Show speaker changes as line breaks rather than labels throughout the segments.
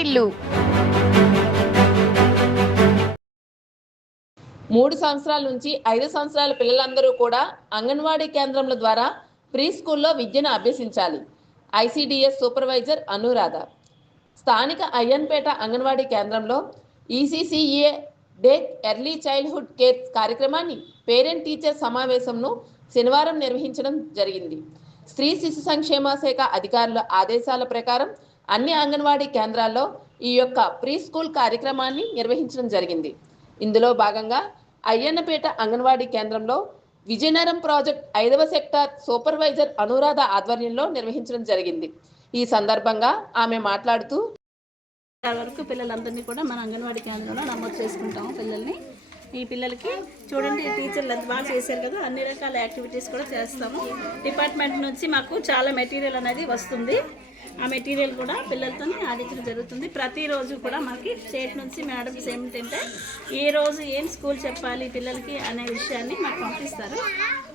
వాటిల్లు
మూడు సంవత్సరాల నుంచి ఐదు సంవత్సరాల పిల్లలందరూ కూడా అంగన్వాడీ కేంద్రముల ద్వారా ప్రీ స్కూల్లో విద్యను అభ్యసించాలి. ICDS supervisor Anuradha. స్థానిక అయ్యన్పేట అంగన్వాడీ కేంద్రంలో ECCA day early childhood care కార్యక్రమాన్ని పేరెంట్ టీచర్ సమావేశంను శనివారం నిర్వహించడం జరిగింది. స్త్రీ శిశు సంక్షేమ శాఖ అధికారుల ఆదేశాల ప్రకారం అన్ని అంగన్వాడీ కేంద్రాల్లో ఈ యొక్క ప్రీ స్కూల్ కార్యక్రమాన్ని నిర్వహించడం జరిగింది. ఇందులో భాగంగా అయ్యన్నపేట అంగన్వాడీ కేంద్రంలో విజయనగరం ప్రాజెక్ట్ ఐదవ సెక్టార్ సూపర్వైజర్ అనురాధ ఆధ్వర్యంలో నిర్వహించడం జరిగింది. ఈ సందర్భంగా ఆమె మాట్లాడుతూ
వరకు పిల్లలందరినీ కూడా మన అంగన్వాడీ కేంద్రంలో నమోదు చేసుకుంటాము పిల్లల్ని. ఈ పిల్లలకి చూడండి టీచర్లు ఎంత బాగా చేశారు కదా. అన్ని రకాల యాక్టివిటీస్ కూడా చేస్తాము. డిపార్ట్మెంట్ నుంచి మాకు చాలా మెటీరియల్ అనేది వస్తుంది. ఆ మెటీరియల్ కూడా పిల్లలతో ఆడించడం జరుగుతుంది. ప్రతిరోజు కూడా మనకి స్టేట్ నుంచి మేడమ్స్ ఏమిటంటే ఏ రోజు ఏం స్కూల్ చెప్పాలి పిల్లలకి అనే విషయాన్ని మాకు పంపిస్తారు.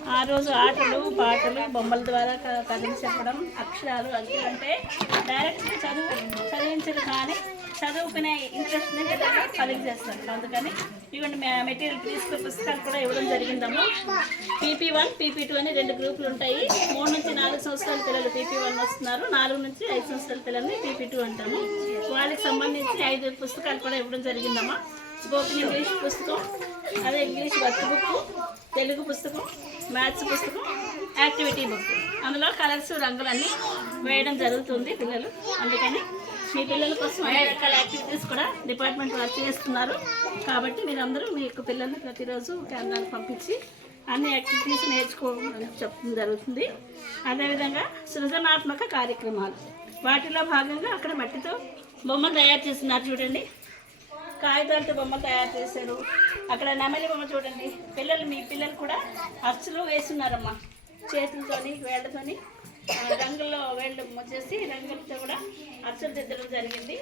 ఆ రోజు ఆటలు పాటలు బొమ్మల ద్వారా క- కథలు చెప్పడం అక్షరాలు అంటే డైరెక్ట్ చదువు చదివించరు కానీ చదువుకునే ఇంట్రెస్ట్ని పిల్లలు కలిగి చేస్తారు. అందుకని ఇవన్నీ మెటీరియల్ తీసుకునే పుస్తకాలు కూడా ఇవ్వడం జరిగిందమ్మ. పీపీ వన్ పీపీ టూ అని రెండు గ్రూపులు ఉంటాయి. మూడు నుంచి నాలుగు సంవత్సరాల పిల్లలు పీపీ వన్ వస్తున్నారు. నాలుగు నుంచి ఐదు సంవత్సరాల పిల్లల్ని పీపీ టూ అంటాము. వాళ్ళకి సంబంధించి ఐదు పుస్తకాలు కూడా ఇవ్వడం జరిగిందమ్మా. స్పోకెన్ ఇంగ్లీష్ పుస్తకం అదే ఇంగ్లీష్ వర్క్ బుక్ తెలుగు పుస్తకం మ్యాథ్స్ పుస్తకం యాక్టివిటీ బుక్ అందులో కలర్స్ రంగులన్నీ వేయడం జరుగుతుంది పిల్లలు. అందుకని మీ పిల్లల కోసం అన్ని రకాల యాక్టివిటీస్ కూడా డిపార్ట్మెంట్ వర్క్ చేస్తున్నారు. కాబట్టి మీరందరూ మీ యొక్క పిల్లల్ని ప్రతిరోజు కేంద్రానికి పంపించి అన్ని యాక్టివిటీస్ నేర్చుకోవడం చెప్పడం జరుగుతుంది. అదేవిధంగా సృజనాత్మక కార్యక్రమాలు. వాటిలో భాగంగా అక్కడ మట్టితో బొమ్మలు తయారు చేస్తున్నారు చూడండి. కాగితాలతో బొమ్మ తయారు చేశారు. అక్కడ నెమలి బొమ్మ చూడండి. పిల్లలు మీ పిల్లలు కూడా అచ్చులు వేస్తున్నారమ్మా. చేతులతోని వేళ్ళతోని రంగుల్లో వేళ్ళు వచ్చేసి రంగులతో కూడా అచ్చలు దిద్దడం జరిగింది.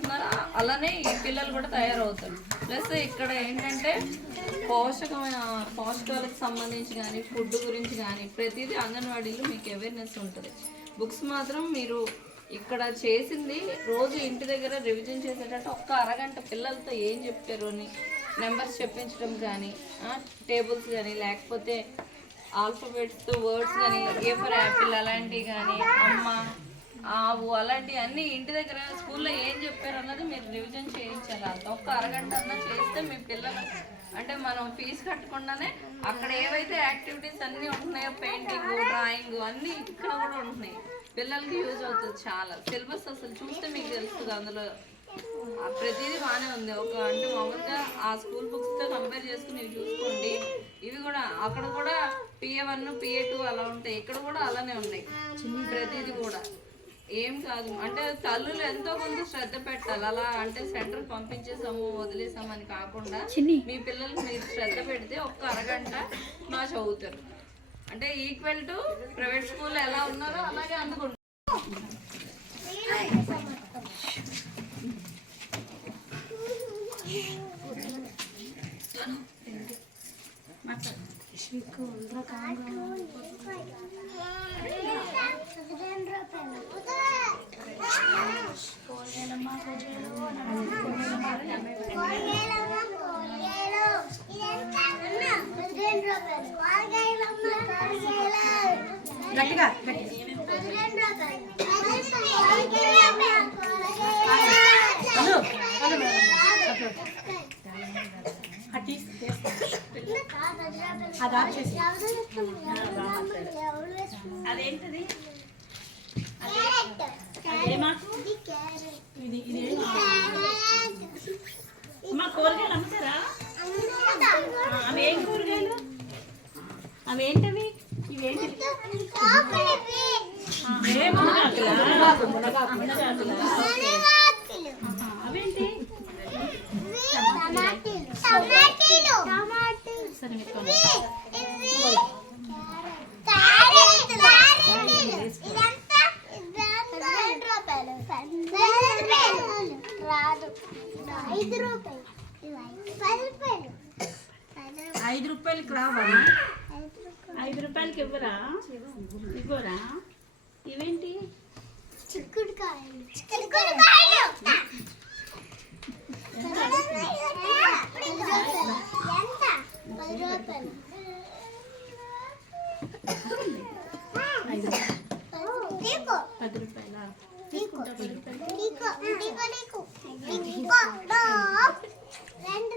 చదువుతున్నారో అలానే ఈ పిల్లలు కూడా తయారవుతారు. ప్లస్ ఇక్కడ ఏంటంటే పోషకమైన పోషకాలకు సంబంధించి కానీ ఫుడ్ గురించి కానీ ప్రతిదీ అంగన్వాడీలో మీకు అవేర్నెస్ ఉంటుంది. బుక్స్ మాత్రం మీరు ఇక్కడ చేసింది రోజు ఇంటి దగ్గర రివిజన్ చేసేటట్టు ఒక్క అరగంట పిల్లలతో ఏం చెప్పారు అని నెంబర్స్ చెప్పించడం కానీ టేబుల్స్ కానీ లేకపోతే ఆల్ఫాబెట్స్ వర్డ్స్ కానీ ఏ ఫర్ యాపిల్ అలాంటివి కానీ అమ్మ ఆవు అలాంటివి అన్ని ఇంటి దగ్గర స్కూల్లో ఏం చెప్పారు అన్నది మీరు రివిజన్ చేయించాలి. అంత ఒక్క అరగంట అన్నా చేస్తే మీ పిల్లలు అంటే మనం ఫీజు కట్టకుండానే అక్కడ ఏవైతే యాక్టివిటీస్ అన్నీ ఉంటున్నాయో పెయింటింగ్ డ్రాయింగ్ అన్నీ ఇక్కడ కూడా ఉంటున్నాయి. పిల్లలకి యూజ్ అవుతుంది చాలా. సిలబస్ అసలు చూస్తే మీకు తెలుస్తుంది అందులో. ప్రతిదీ బాగానే ఉంది. ఒక అంటే మామూలుగా ఆ స్కూల్ బుక్స్తో కంపేర్ చేసుకుని చూసుకోండి. ఇవి కూడా అక్కడ కూడా పిఏ వన్ పిఏ టూ అలా ఉంటాయి. ఇక్కడ కూడా అలానే ఉన్నాయి. ప్రతిదీ కూడా. ఏం కాదు. అంటే తల్లులు ఎంతో కొంత శ్రద్ధ పెట్టాలి. అలా అంటే సెంటర్ పంపించేసాము వదిలేసాము అని కాకుండా మీ పిల్లలు మీరు శ్రద్ధ పెడితే ఒక్క అరగంట బాగా చదువుతారు. అంటే ఈక్వల్ టు ప్రైవేట్ స్కూల్ ఎలా ఉన్నారో అలాగే అందుకుంటారు.
హలో అది ఆఫ్ చేసి.
అదేంటిది? అదే- అదేమాకు కూరగాయలు అమ్ముతారా? అవి ఏం కూరగాయలు? అవి ఏంటవి. ఆహా, అవేంటి సరే మీకు
ఐదు రూపాయలు పది రూపాయలు
ఐదు రూపాయలకి రావా? ఐదు రూపాయలకి ఇవ్వరా? ఇవ్వరా? ఇవేంటి?
చిక్కుడుకాయలు పది రూపాయలు? తీకో
పది రూపాయలా
తీకో తీకో తీకో తీకో తీకో రెండు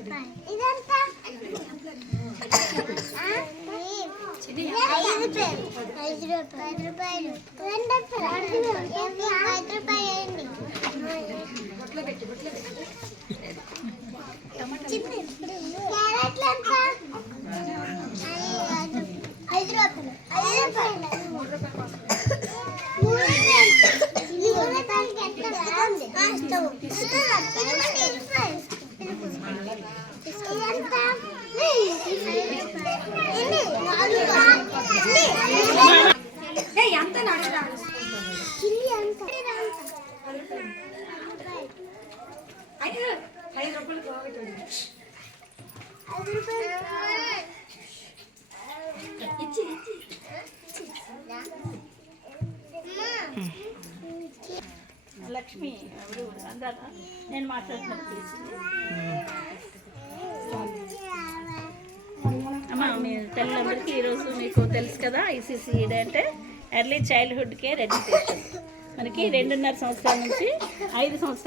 రూపాయలు తీసుండి ఐదు రూపాయలు పది రూపాయలు ఐదు రూపాయలు ఐదు రూపాయలు పది రూపాయలు పది రూపాయలు ఇదంతా ఐదు రూపాయలు ఐదు రూపాయలు ఐదు రూపాయలు రెండు రూపాయలు ఐదు రూపాయలు అయింది క్యారెట్లు ఎంత ఐదు రూపాయలు ఐదు రూపాయలు మూడు రూపాయలు మూడు రూపాయలకి ఎట్లా రాంది కాస్త ఎంత చిల్లి ఎంత ఐదు రూపాయలు ఇచ్చి
లక్ష్మి ఎవరు? నేను మాట్లాడుతున్నాను పిల్లలందరికీ ఈరోజు మీకు తెలుసు కదా ఐసీసీఈడి అంటే ఎర్లీ చైల్డ్హుడ్ కేర్ ఎడ్యుకేషన్ మనకి రెండున్నర సంవత్సరాల నుంచి ఐదు సంవత్సరాలు